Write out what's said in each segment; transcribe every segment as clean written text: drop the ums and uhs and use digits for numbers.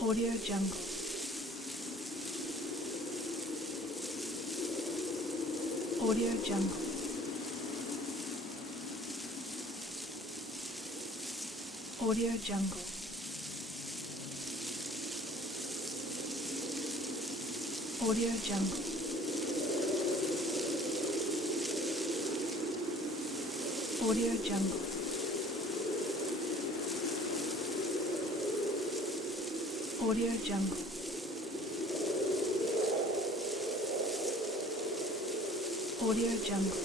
Audio Jungle. Audio Jungle. Audio Jungle. Audio Jungle. Audio Jungle. Audio Jungle. Audio Jungle.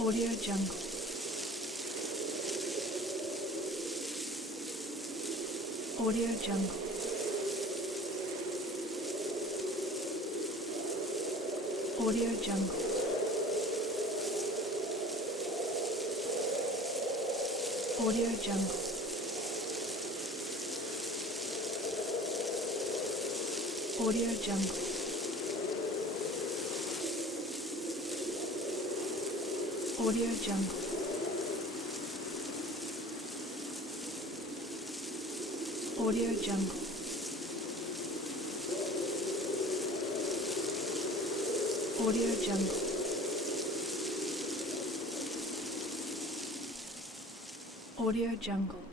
Audio Jungle. Audio Jungle. Audio Jungle. Audio Jungle. Audio Jungle. Audio Jungle. Audio Jungle. Audio Jungle. Audio Jungle.